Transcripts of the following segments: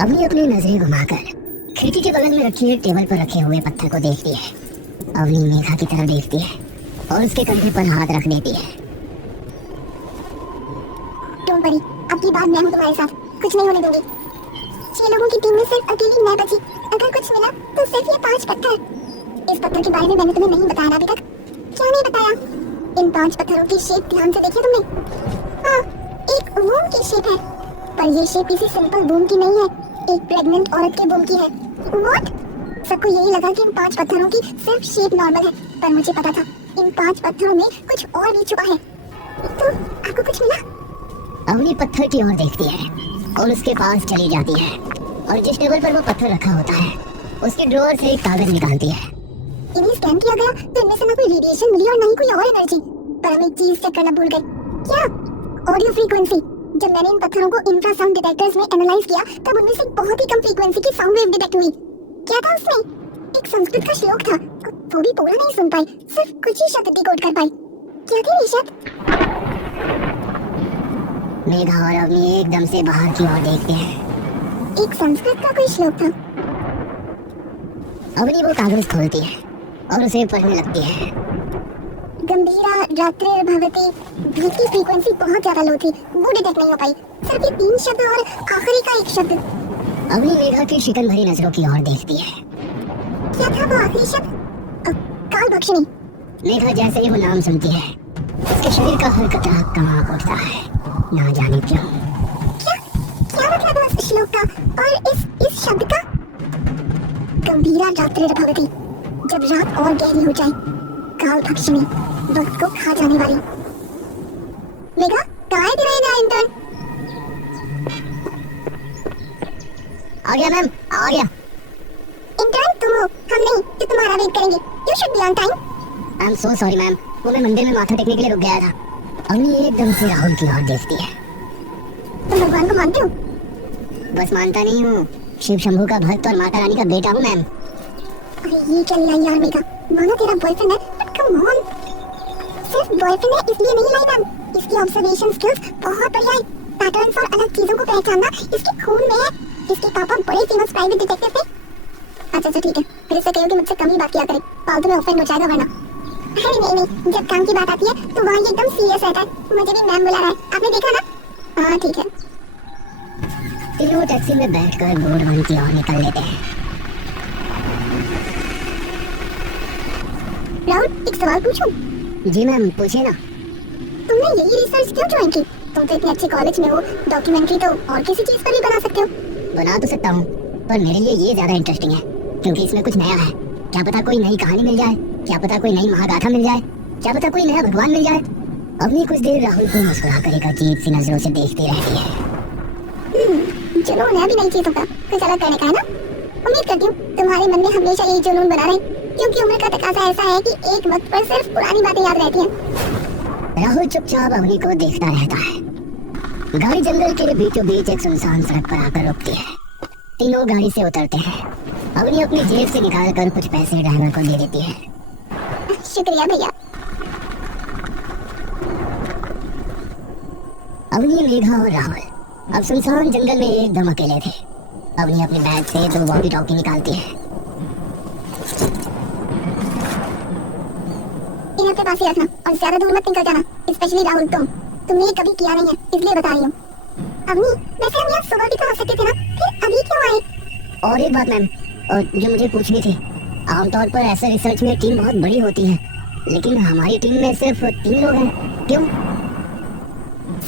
अवनी अपनी नजरें घुमाकर खिड़की के बगल में रखी टेबल पर रखे हुए पत्थर को देखती है। अवनी मेघा की तरफ देखती है और उसके कंधे पर हाथ रख देती है। डोंट वरी, अब की बात मैं हूँ तुम्हारे साथ, कुछ नहीं होने दूंगी। 6 लोगों की टीम में सिर्फ अकेली मैं बची। अगर कुछ मिला तो सिर्फ ये 5 पत्थर। इस पत्थर के बारे में मैंने तुम्हें नहीं बताया अभी तक। क्या नहीं बताया? इन 5 पत्थरों की शेप ध्यान से देखी तुमने? हाँ, एक वूम की शेप है, पर ये शेप किसी सिंपल वूम की नहीं है, एक प्रेग्नेंट औरत के वूम की है। व्हाट? सबको यही लगा कि इन 5 पत्थरों की सिर्फ शेप नॉर्मल है, पर मुझे पता था इन 5 पत्थरों में कुछ और भी छुपा है। तो आपको कुछ मिला? अवनी पत्थर की ओर देखती है और उसके पास चली जाती है और जिस टेबल पर वो पत्थर रखा होता है उसके ड्रॉअर से एक कागज निकालती है। इन्हें स्कैन किया गया तो इनमें से ना कोई रेडिएशन मिली और ना ही कोई और एनर्जी, पर हम एक चीज चेक करना भूल गए। क्या? Audio frequency. जब मैंने इन पत्थरों को इंफ्रासाउंड डिटेक्टर्स में एनालाइज किया तब उनमें से बहुत ही कम फ्रीक्वेंसी की साउंड वेव डिटेक्ट हुई। क्या था उसमें? एक संस्कृत का श्लोक था, वो भी पूरा नहीं सुन पाई, सिर्फ कुछ ही शब्द डिकोड कर पाई। क्या थे ये शब्द? मेघा और अवनी एकदम से बाहर की ओर देखते हैं। एक संस्कृत का कोई श्लोक था। अवनी वो कागज खोलती है और उसे पढ़ने लगती है। गंभीरा रात्रिर्भवति, बीट की फ्रीक्वेंसी बहुत ज्यादा लो थी, वो डिटेक्ट नहीं हो पाई। सिर्फ ये 3 शब्द और आखिरी का एक शब्द। अवनी मेघा की शिकन भरी नजरों की ओर देखती है। क्या था वो आखिरी शब्द? काल बख्शनी। मेघा जैसे ही वो नाम सुनती है उसके शरीर का हर कतरा कांप उठता है, ना जाने क्यों। क्या मतलब है उस श्लोक का और इस शब्द का? गंभीरा रात्रिर्भवति, जब रात और गहरी हो जाए, काल भक्षणी, वक्त को खा जाने वाली। मेघा, कहाँ है तेरा नया इंटर्न? आ गया मैम, आ गया। इंटर्न तुम हो, हम नहीं, जो तुम्हारा वेट करेंगे। You should be on time. I am so sorry ma'am, वो मैं मंदिर में माथा टेकने के लिए रुक गया था। अवनी एकदम से राहुल की ओर देखती है। तुम भगवान को मानते हो? बस मानता नहीं हूँ, शिव शंभू का भक्त और माता रानी का बेटा हूँ मैम। अरे ये क्या लिया यार मेघा, मानो तेरा बॉयफ्रेंड है, बट कम ऑन। सिर्फ बॉयफ्रेंड है इसलिए नहीं लाई मैम, इसकी ऑब्जर्वेशन स्किल्स बहुत बढ़िया है। पैटर्न्स और अलग चीजों को पहचानना इसके खून में है। इसके पापा बड़े फेमस प्राइवेट डिटेक्टिव थे। अच्छा ठीक है, फिर इससे कहो कि मुझसे कम ही बात किया करे, फालतू में ऑफेंड हो जाएगा वरना। अरे नहीं, जब काम की बात आती है तो वहाँ ये एकदम सीरियस रहता है। मुझे भी मैम बुला रहा है, आपने देखा ना? हाँ ठीक है। तीनों टैक्सी में बैठकर बोर्ड 1 की ओर निकल लेते हैं। राहुल, एक सवाल पूछूं? जी मैम, पूछिए ना। तुमने यही रिसर्च क्यों ज्वाइन की? तुम तो इतने अच्छे कॉलेज में हो, डॉक्यूमेंट्री तो और किसी चीज पर भी बना सकते हो। बना तो सकता हूँ, पर मेरे लिए ये ज्यादा इंटरेस्टिंग है क्योंकि इसमें कुछ नया है। क्या पता कोई नई कहानी मिल जाए, क्या पता कोई नई महागाथा मिल जाए, क्या पता कोई नया भगवान मिल जाए। अवनी कुछ देर राहुल को मुस्कुराकर एक अजीब सी नजरों से देखती रहती है। जुनून है भी नई चीजों का, कुछ अलग करने का है ना? उम्मीद करती हूँ तुम्हारे मन में हमेशा यही जुनून बना रहे, क्योंकि उम्र का तकाजा ऐसा है कि एक वक्त पर सिर्फ पुरानी बातें याद रहती हैं। राहुल चुपचाप अवनी को देखता रहता है। गाड़ी जंगल के बीचों बीच एक सुनसान सड़क पर आकर रुकती है। तीनों गाड़ी से उतरते हैं। अवनी अपनी जेब से निकालकर कुछ पैसे ड्राइवर को दे देती है। शुक्रिया भैया। अवनी, मेघा और राहुल अब सुनसान जंगल में एकदम अकेले थे। अवनी अपने बैग से 2 वॉकी टॉकी निकालती है। इन्हें अपने पास ही रखना और ज्यादा दूर मत निकल जाना, स्पेशली राहुल। तुमने ये कभी किया नहीं है, इसलिए बता रही हूँ। अवनी, वैसे हम यहाँ सुबह भी तो आ सकते थे ना, फिर अभी क्यों आए? और एक बात मैम, जो मुझे पूछनी थी। आमतौर पर ऐसे रिसर्च में टीम बहुत बड़ी होती है, लेकिन हमारी टीम में सिर्फ 3 लोग हैं, क्यों?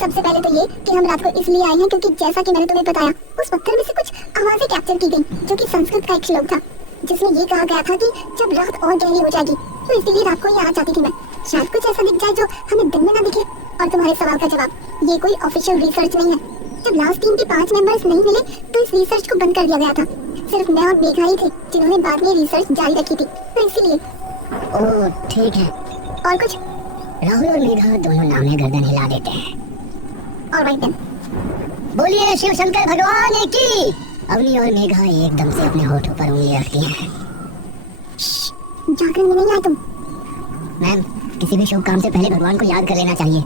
सबसे पहले तो ये कि हम रात को इसलिए आए हैं क्योंकि जैसा कि मैंने तुम्हें बताया, उस पत्थर में से कुछ आवाजें कैप्चर की गई, जो कि संस्कृत का एक श्लोक था, जिसमें ये कहा गया था कि जब रात और गहरी हो जाएगी, तो इसीलिए रात को यहाँ आ जाती थी मैं। शायद कुछ ऐसा दिख जाए जो हमें दिन में ना दिखे। और तुम्हारे सवाल का जवाब, ये कोई ऑफिशियल रिसर्च नहीं है। जब लास्ट टीम के 5 मेंबर्स नहीं मिले तो इस रिसर्च को बंद कर दिया गया था। सिर्फ मैं और मेघा ही थे जिन्होंने बाद में रिसर्च जारी रखी थी, तो इसीलिए। ओह ठीक है। और कुछ? राहुल और मेघा दोनों नाव में गर्दन हिला देते हैं। All right then. बोलिए शिव शंकर भगवान की। अवनी और मेघा एकदम से अपने होठों पर उंगली रखती हैं। जागरण में नहीं आए तुम? मैम, किसी भी शुभ काम से पहले भगवान को याद कर लेना चाहिए।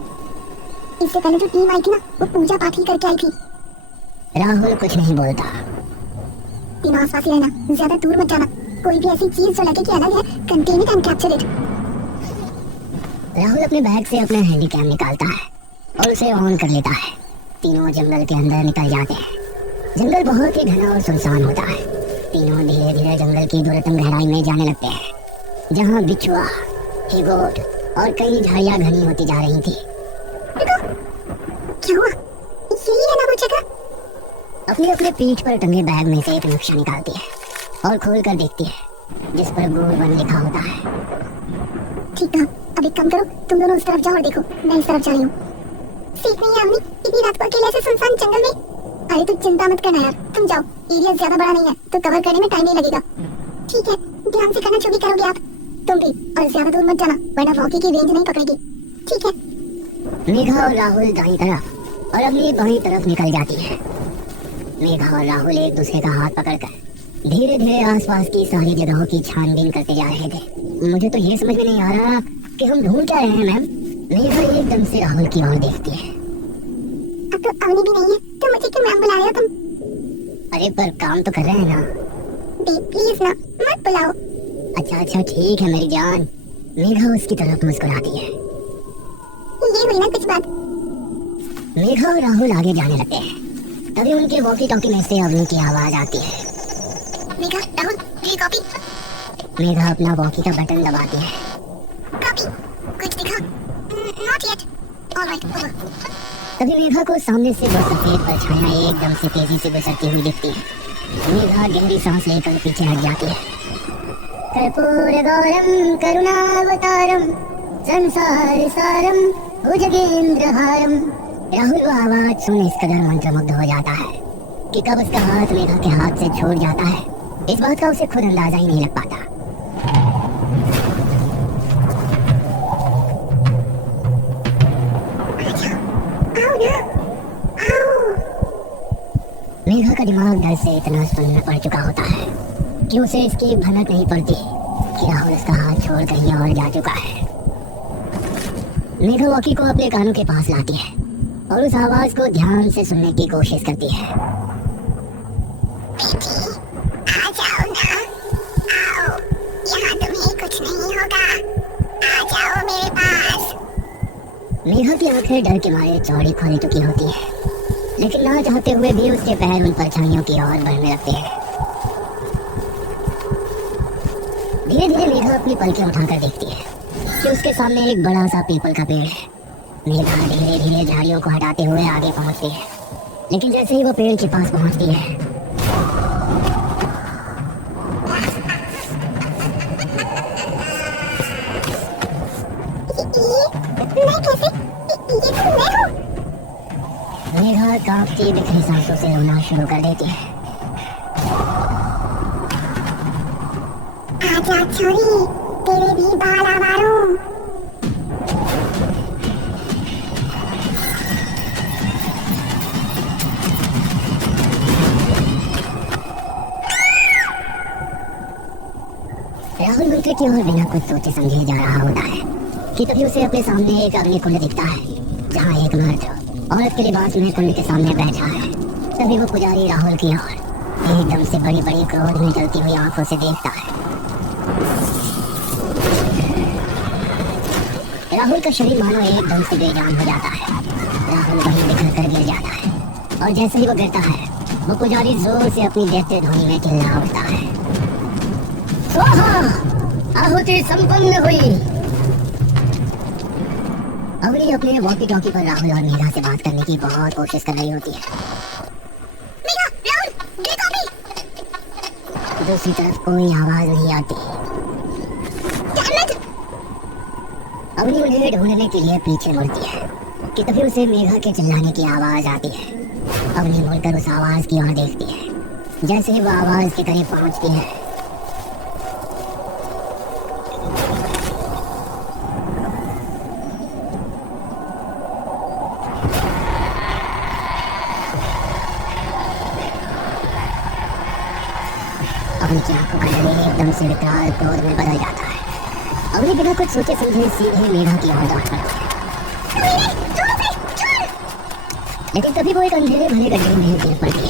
इससे पहले जो टीम आई थी ना, वो पूजा पाठ ही करके आई थी। राहुल कुछ नहीं बोलता। तीनों आसपास ही रहना, ज्यादा दूर मत जाना। कोई भी ऐसी चीज जो लगे कि अलग है, contain it and capture it. Rahul अपने बैग से अपना हैंडीकैम निकालता है और उसे ऑन कर लेता है। तीनों जंगल के अंदर निकल जाते हैं। जंगल बहुत ही घना और सुनसान होता है। तीनों धीरे धीरे जंगल की दूरतम गहराई में जाने लगते हैं, जहाँ बिच्छुआ, हिगोट और कई झाड़ियाँ घनी होती जा रही थी। क्या हुआ? यही है ना वो जगह? अपने अपने पीठ पर टंगे बैग में से एक नक्शा निकालती है और खोल कर देखती है, जिस पर गोल वन लिखा होता है। ठीक है, अब एक काम करो, तुम दोनों उस तरफ जाओ और देखो, मैं इस तरफ जा रही हूँ। सीख नहीं है अम्मी, इतनी रात को अकेले ऐसे सुनसान जंगल में? अरे तू चिंता मत करना यार, तुम जाओ, एरिया ज्यादा बड़ा नहीं है तो कवर करने में टाइम नहीं लगेगा। ठीक है, ध्यान से करना जो भी करोगे आप। तुम भी, और ज्यादा दूर मत जाना वरना वॉकी की रेंज नहीं पकड़ेगी। ठीक है? मेघा और राहुल दाईं तरफ और अगली बाईं तरफ निकल जाती है। मेघा और राहुल एक दूसरे का हाथ पकड़कर धीरे धीरे आसपास की सारी जगहों की छानबीन करते जा रहे थे। मुझे तो ये समझ में नहीं आ रहा कि हम ढूंढ क्या रहे हैं मैम। मेघा एकदम से राहुल की ओर देखती है। अब तो अवनी भी नहीं है तो मुझे क्यों मैम बुला रहे हो तुम? अरे पर काम तो कर रहे हैं ना। प्लीज ना, मत बुलाओ। अच्छा ठीक है मेरी जान। मेघा उसकी तरफ मुस्कुराती है। ये हुई ना कुछ बात। मेघा और राहुल आगे जाने लगते हैं। तभी उनके वॉकी टॉकी में से अवनी की आवाज आती है। मेघा, राहुल, ये कॉपी। मेघा अपना वॉकी का बटन दबाती है। कॉपी, कुछ दिखा? Not yet. Alright, over. तभी मेघा को सामने से वो सफेद परछाइयां एकदम से तेजी से गुजरती हुई दिखती है। मेघा गहरी सांस लेकर पीछे हट जाती है। कर्पूरगौरम करुणावतारम संसार सारम भुजगेंद्रहारम। राहुल वो आवाज सुन इस कदर मंत्रमुग्ध हो जाता है कि कब उसका हाथ मेघा के हाथ से छूट जाता है, इस बात का उसे खुद अंदाजा ही नहीं लग पाता। मेघा का दिमाग डर से इतना सुन्न पड़ चुका होता है कि उसे इसकी भनक नहीं पड़ती कि राहुल उसका हाथ छोड़ कहीं और जा चुका है। मेघा वॉकी को अपने कानों के पास लाती है और उस आवाज को ध्यान से सुनने की कोशिश करती है। बेटी, आ जाओ ना, आओ, यहाँ तुम्हें कुछ नहीं होगा, आ जाओ मेरे पास। मेघा की आंखें डर के मारे चौड़ी खोली चुकी होती है, लेकिन ना चाहते हुए भी उसके पैर उन परछाइयों की ओर बढ़ने लगते हैं। धीरे धीरे मेघा अपनी पलकें उठाकर देखती है कि उसके सामने एक बड़ा सा पीपल का पेड़ है। मेघा धीरे धीरे झाड़ियों को हटाते हुए आगे पहुंचती है, लेकिन जैसे ही वो पेड़ के पास पहुंचती है, मेघा कांपती बिखरी सांसों से रोना शुरू कर देती है। आजा छोरी, तेरे भी बाल आवारो। राहुल मंत्र की ओर बिना कुछ सोचे समझे जा रहा होता है कि तभी उसे अपने सामने एक अग्नि कुंड दिखता है, जहाँ एक मर्द औरत के लिबास में कुंड के सामने बैठा है। तभी वो पुजारी राहुल की ओर एकदम से बड़ी बड़ी क्रोध में जलती हुई आंखों से देखता है। राहुल का शरीर मानो एकदम से बेजान हो जाता है। राहुल वहीं बिखर कर गिर जाता है और जैसे ही वो गिरता है, वो पुजारी जोर से अपनी दैत्य ध्वनि में चिल्ला उठता है, स्वाहा! आहुति संपन्न हुई। अवनी अपने वॉकी टॉकी पर राहुल और मेघा से बात करने की बहुत कोशिश कर रही होती है। मेघा, राहुल, ये कॉपी। दूसरी तरफ कोई आवाज नहीं आती। अवनी उन्हें ढूंढने के लिए पीछे मुड़ती है कि तभी उसे मेघा के चिल्लाने की आवाज आती है। अवनी मुड़कर उस आवाज की ओर देखती है। जैसे ही वो आवाज के करीब पहुंचती है, अवनी की आंखों का नली एकदम से विकराल क्रोध में बदल जाता है। अवनी बिना कुछ सोचे समझे सीधे मेघा की ओर दौड़ पड़ती है, लेकिन तभी वो एक अंधेरे भरे गड्ढे में गिर पड़ती है।